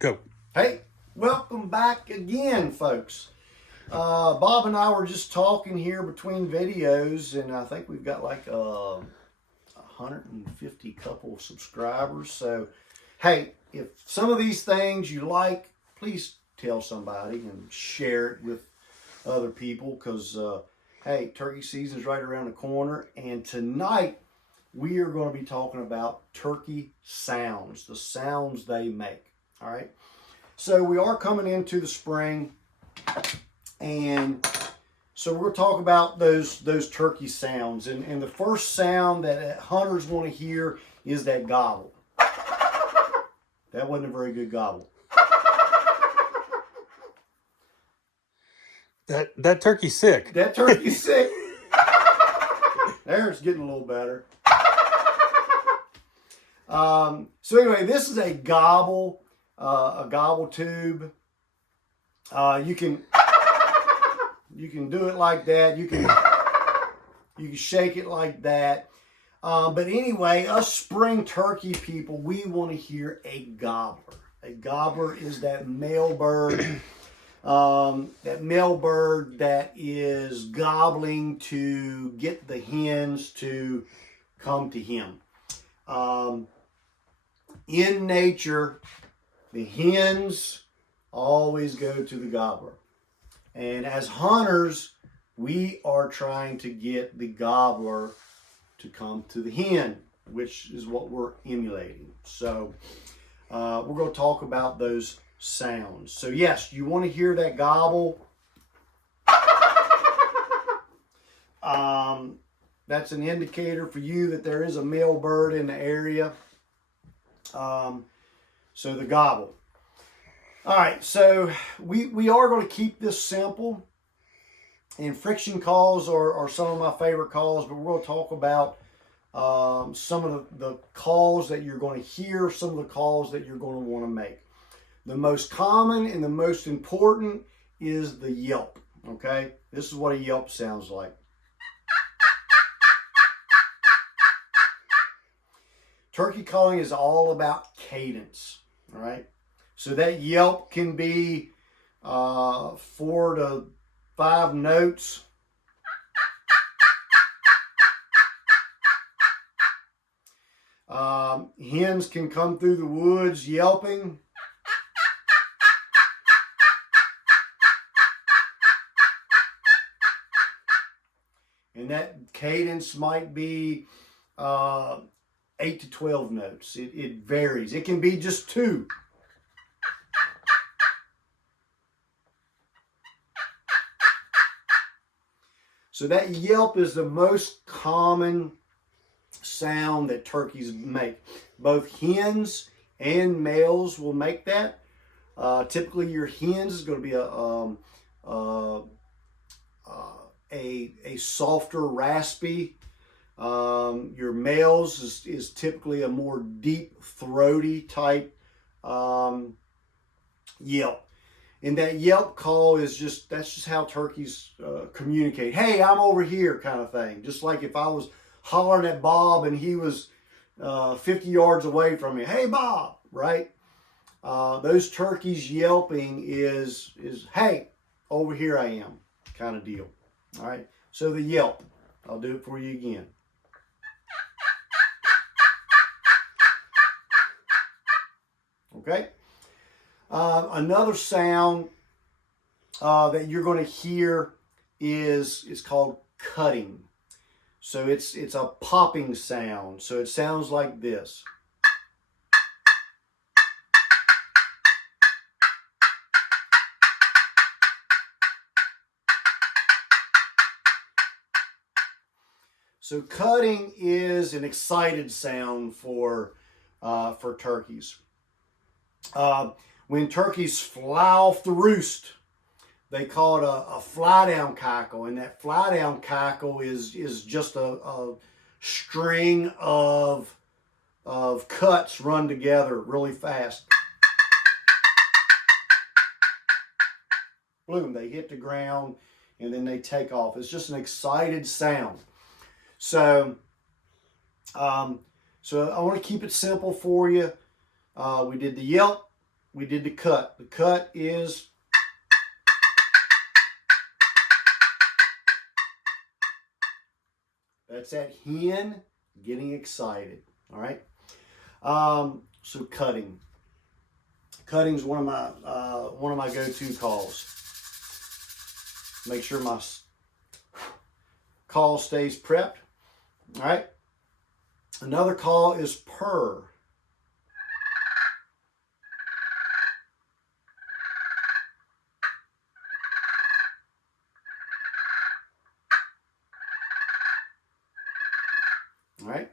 Go. Hey, welcome back again, folks. Bob and I were just talking here between videos, and I think we've got like 150 couple subscribers. So, hey, if some of these things you like, please tell somebody and share it with other people because, hey, turkey season is right around the corner. And tonight we are going to be talking about turkey sounds, the sounds they make. All right. So we are coming into the spring, and so we're going to talk about those turkey sounds. And the first sound that hunters want to hear is that gobble. That wasn't a very good gobble. That turkey's sick. That turkey's sick. There, it's getting a little better. So anyway, this is a gobble tube. You can do it like that. You can shake it like that. But anyway, us spring turkey people, we want to hear a gobbler. A gobbler is that male bird. That male bird that is gobbling to get the hens to come to him. In nature, the hens always go to the gobbler. And as hunters, we are trying to get the gobbler to come to the hen, which is what we're emulating. So we're going to talk about those sounds. So yes, you want to hear that gobble. That's an indicator for you that there is a male bird in the area. So the gobble. All right, so we are going to keep this simple. And friction calls are some of my favorite calls, but we're going to talk about some of the calls that you're going to hear, some of the calls that you're going to want to make. The most common and the most important is the yelp, okay? This is what a yelp sounds like. Turkey calling is all about cadence, all right? So that yelp can be 4 to 5 notes. Hens can come through the woods yelping. And that cadence might be 8 to 12 notes. It varies. It can be just 2. So that yelp is the most common sound that turkeys make. Both hens and males will make that. Typically your hens is going to be a softer, raspy. Your males is typically a more deep, throaty type yelp. And that yelp call is that's just how turkeys communicate. Hey, I'm over here kind of thing. Just like if I was hollering at Bob and he was 50 yards away from me. Hey, Bob, right? Those turkeys yelping is hey, over here I am kind of deal. All right. So the yelp, I'll do it for you again. Okay. Another sound that you're going to hear is called cutting. So it's a popping sound. So it sounds like this. So cutting is an excited sound for turkeys. When turkeys fly off the roost, they call it a fly down cackle, and that fly down cackle is just a string of cuts run together really fast. Boom, they hit the ground and then they take off. It's just an excited sound. So I want to keep it simple for you. We did the yelp, we did the cut. The cut is that's that hen getting excited. All right. So cutting. Cutting is one of my go-to calls. Make sure my call stays prepped. All right. Another call is purr. All right.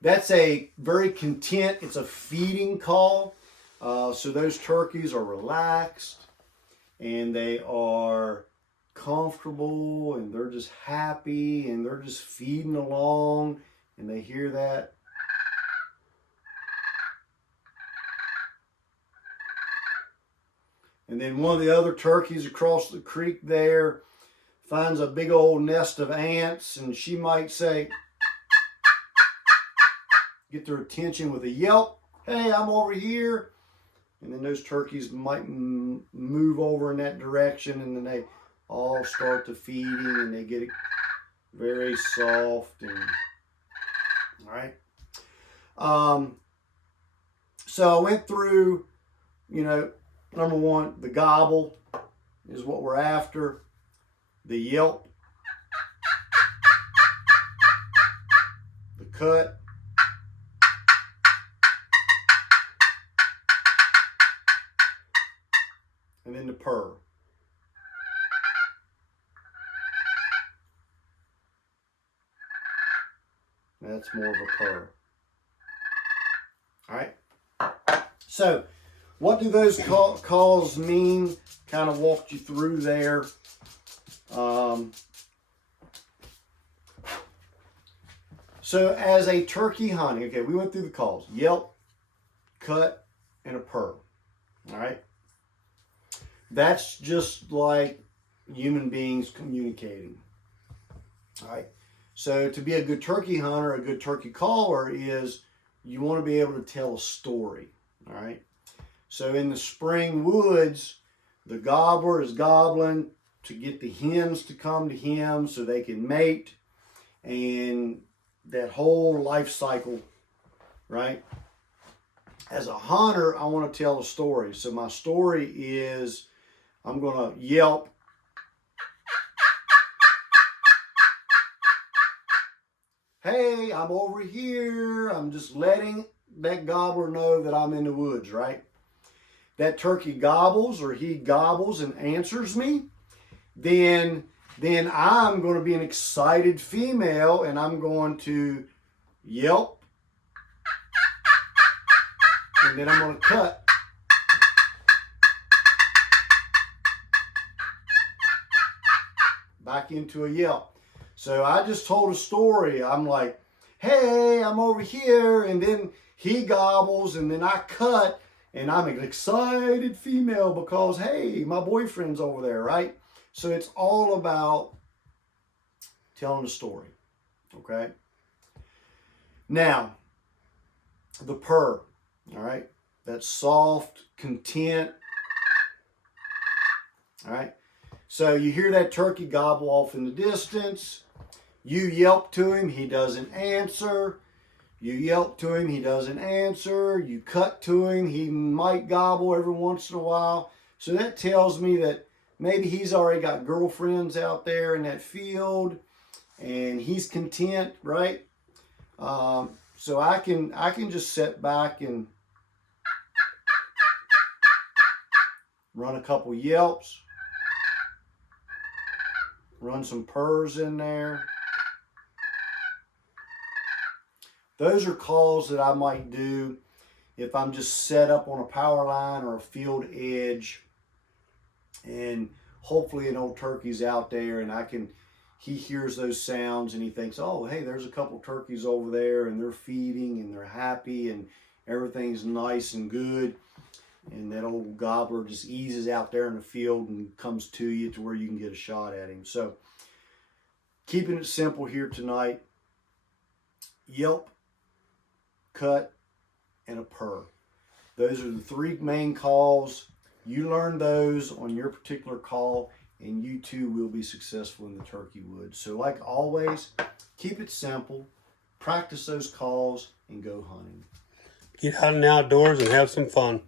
That's a very content, it's a feeding call. So those turkeys are relaxed and they are comfortable and they're just happy and they're just feeding along and they hear that. And then one of the other turkeys across the creek there finds a big old nest of ants and she might say, get their attention with a yelp. Hey, I'm over here. And then those turkeys might move over in that direction and then they all start to feeding and they get very soft. And all right. So I went through, number one, the gobble is what we're after. The yelp. The cut. And then the purr. That's more of a purr. All right. So, what do those calls mean? Kind of walked you through there. So, as a turkey hunting, okay, we went through the calls: yelp, cut, and a purr. All right. That's just like human beings communicating. All right. So to be a good turkey hunter, a good turkey caller is you want to be able to tell a story. All right. So in the spring woods, the gobbler is gobbling to get the hens to come to him so they can mate and that whole life cycle, right? As a hunter, I want to tell a story. So my story is I'm going to yelp. Hey, I'm over here. I'm just letting that gobbler know that I'm in the woods, right? That turkey gobbles or he gobbles and answers me. Then I'm going to be an excited female and I'm going to yelp. And then I'm going to cut. Back into a yelp. So I just told a story. I'm like, hey, I'm over here. And then he gobbles and then I cut and I'm an excited female because, hey, my boyfriend's over there, right? So it's all about telling a story, okay? Now, the purr, all right? That soft, content, all right? So you hear that turkey gobble off in the distance. You yelp to him, he doesn't answer. You yelp to him, he doesn't answer. You cut to him, he might gobble every once in a while. So that tells me that maybe he's already got girlfriends out there in that field and he's content, right? So I can just sit back and run a couple yelps. Run some purrs in there. Those are calls that I might do if I'm just set up on a power line or a field edge and hopefully an old turkey's out there and he hears those sounds and he thinks, oh, hey, there's a couple turkeys over there and they're feeding and they're happy and everything's nice and good. And that old gobbler just eases out there in the field and comes to you to where you can get a shot at him. So keeping it simple here tonight, yelp, cut, and a purr. Those are the 3 main calls. You learn those on your particular call, and you too will be successful in the turkey woods. So like always, keep it simple, practice those calls, and go hunting. Get out and outdoors and have some fun.